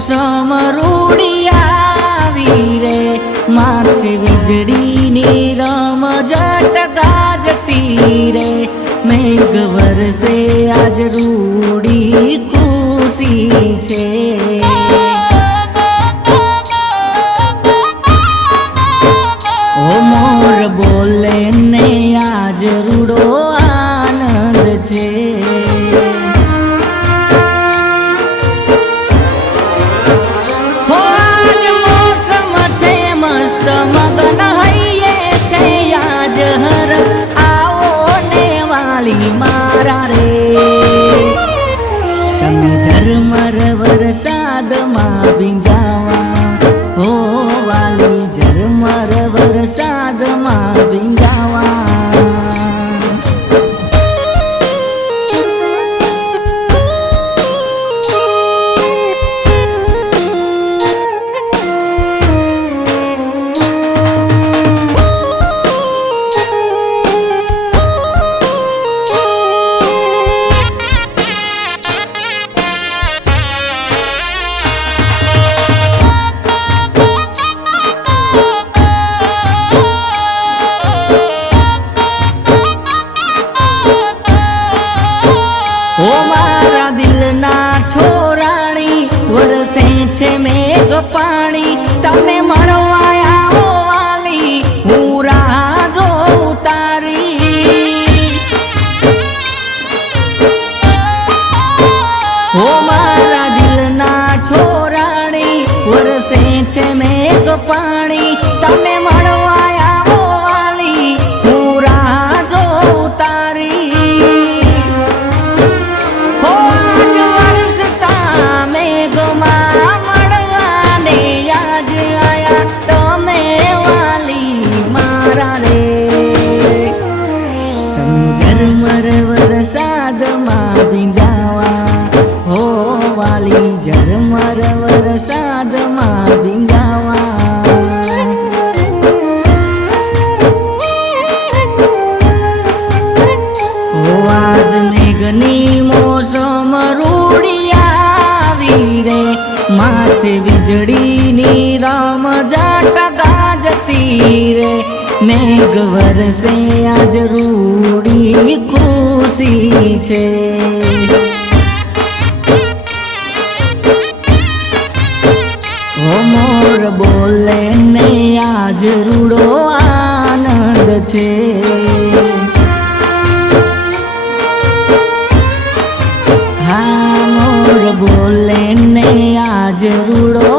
મોસમ રૂડી આવી રે, માથે વીજળીની રમઝટ ગાજતી રે, મેઘ વરસે આજ રૂડી ખુશી છે। ઓ મોર બોલે ને આજ રૂડો આનંદ છે। मारा रे तमे झरमर वरसाद मां भींजावा, हो वाली झरमर वरसाद मां भींजावा। ओ मारा दिलना छोराणी वरसे छे मेघ पाणी, तमे मळवाया हो वाली हूँ राह जोऊं तारी। ओ मारा दिलना छोराणी वरसे छे मेघ पाणी, तमे मळवाया हो वाली हूँ राह जोऊं तारी। झरमर वरसाद मां भींजावा, हो वाली झरमर वरसाद मां भींजावा। हो आज मेघनी मोसम रूडी आवी रे, माथे वीजळीनी रमझट गाजती रे, मेघ वरसे आज रूडी खुशी छे। ओ मोर बोले ने आज रूडो आनंद छे। हाँ मोर बोले ने आज रूडो